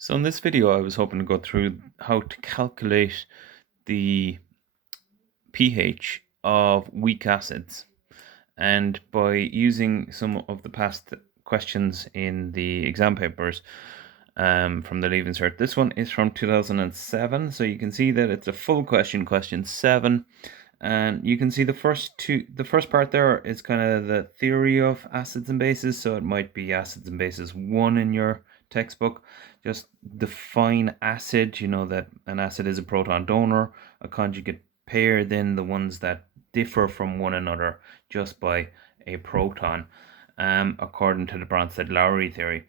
So in this video, I was hoping to go through how to calculate the pH of weak acids. And by using some of the past questions in the exam papers from the Leaving Cert, this one is from 2007. So you can see that it's a full question, question 7. And you can see the first part there is kind of the theory of acids and bases. So it might be acids and bases 1 in your textbook. Just define acid, you know that an acid is a proton donor, a conjugate pair, then the ones that differ from one another just by a proton, according to the Bronsted-Lowry theory.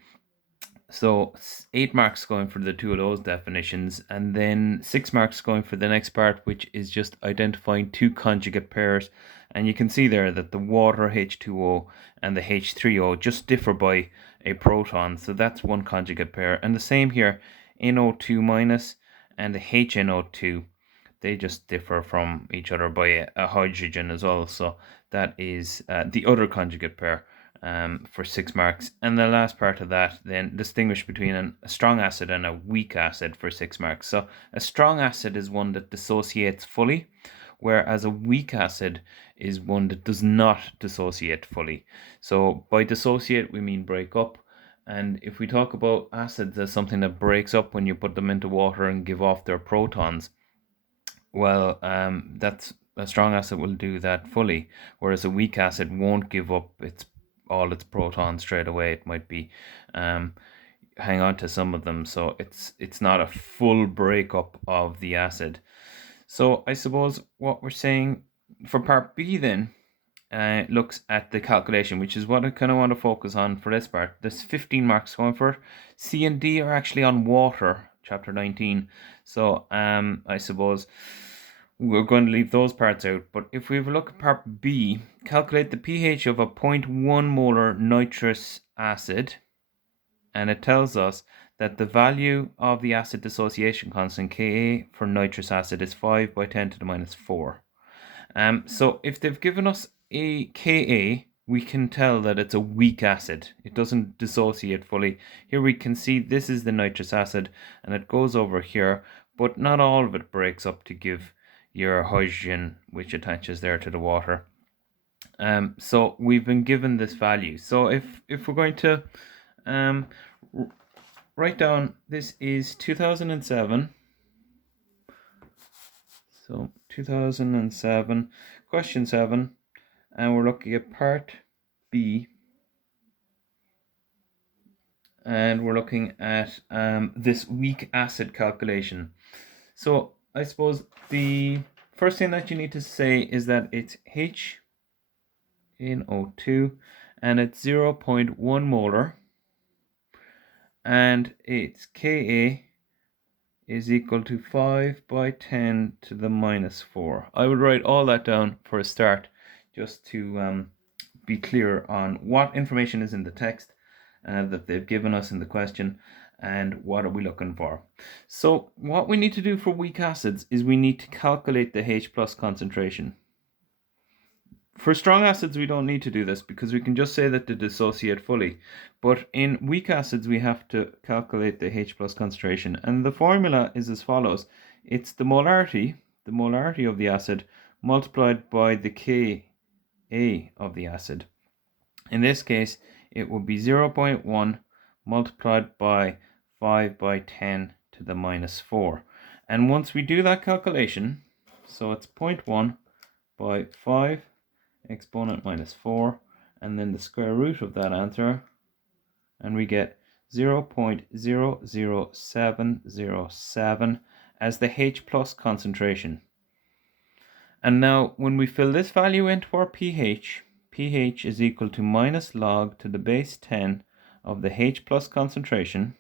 So 8 marks going for the two of those definitions, and then 6 marks going for the next part, which is just identifying two conjugate pairs. And you can see there that the water H2O and the H3O just differ by a proton, so that's one conjugate pair. And the same here, NO2 minus and the HNO2, they just differ from each other by a hydrogen as well, so that is the other conjugate pair. For 6 marks. And the last part of that then distinguish between a strong acid and a weak acid for 6 marks. So a strong acid is one that dissociates fully, whereas a weak acid is one that does not dissociate fully. So by dissociate we mean break up, and if we talk about acids as something that breaks up when you put them into water and give off their protons, well, that's a strong acid will do that fully, whereas a weak acid won't give up all its protons straight away. It might be hang on to some of them, so it's not a full breakup of the acid. So I suppose what we're saying for part B then looks at the calculation, which is what I kind of want to focus on for this part. There's 15 marks going for it. C and D are actually on water, chapter 19. So I suppose we're going to leave those parts out. But if we have a look at part B, calculate the pH of a 0.1 molar nitrous acid, and it tells us that the value of the acid dissociation constant Ka for nitrous acid is 5 by 10 to the minus 4. So if they've given us a Ka, we can tell that it's a weak acid. It doesn't dissociate fully. Here we can see this is the nitrous acid, and it goes over here, but not all of it breaks up to give your hydrogen, which attaches there to the water. So we've been given this value. So if we're going to write down, this is 2007. So 2007, question 7, and we're looking at part B, and we're looking at this weak acid calculation. So I suppose the first thing that you need to say is that it's HNO2 and it's 0.1 molar, and its Ka is equal to 5 by 10 to the minus 4. I would write all that down for a start, just to be clear on what information is in the text that they've given us in the question and what are we looking for. So what we need to do for weak acids is we need to calculate the H plus concentration. For strong acids, we don't need to do this because we can just say that they dissociate fully. But in weak acids, we have to calculate the H plus concentration. And the formula is as follows. It's the molarity of the acid multiplied by the Ka of the acid. In this case, it would be 0.1 multiplied by 5 by 10 to the minus 4. And once we do that calculation, so it's 0.1 by 5 exponent minus 4, and then the square root of that answer, and we get 0.00707 as the H plus concentration. And now when we fill this value into our pH is equal to minus log to the base 10 of the H plus concentration.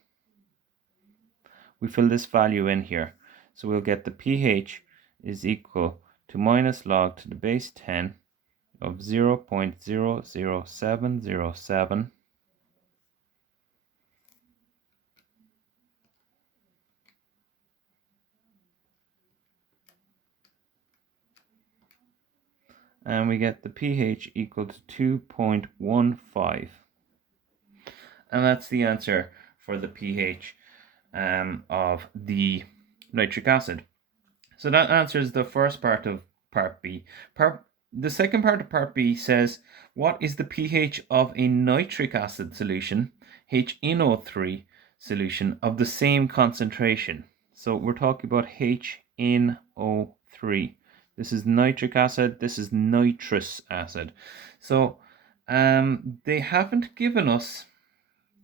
We fill this value in here, so we'll get the pH is equal to minus log to the base 10 of 0.00707, and we get the pH equal to 2.15, and that's the answer for the pH. of the nitric acid. So that answers the first part of part B. The second part of part B says, what is the pH of a nitric acid solution, HNO3 solution of the same concentration? So we're talking about HNO3. This is nitric acid, this is nitrous acid. So they haven't given us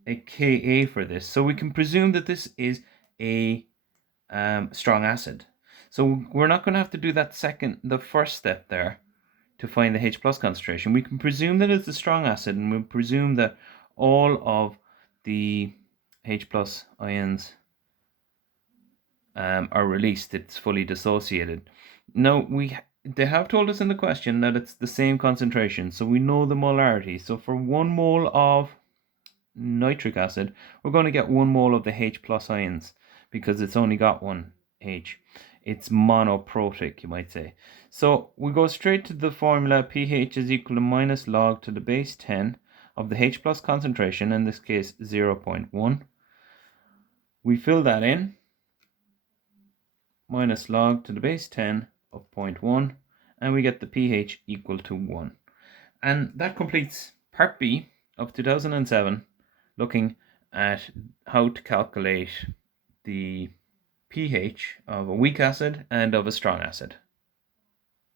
a Ka for this, so we can presume that this is a strong acid. So we're not going to have to do the first step there to find the H plus concentration. We can presume that it's a strong acid, and we'll presume that all of the H plus ions are released. It's fully dissociated. Now, they have told us in the question that it's the same concentration, so we know the molarity. So for 1 mole of nitric acid, we're going to get 1 mole of the H plus ions, because it's only got one H. It's monoprotic, you might say. So we go straight to the formula. pH is equal to minus log to the base 10 of the H plus concentration, in this case 0.1. We fill that in, minus log to the base 10 of 0.1, and we get the pH equal to 1. And that completes part B of 2007, looking at how to calculate the pH of a weak acid and of a strong acid.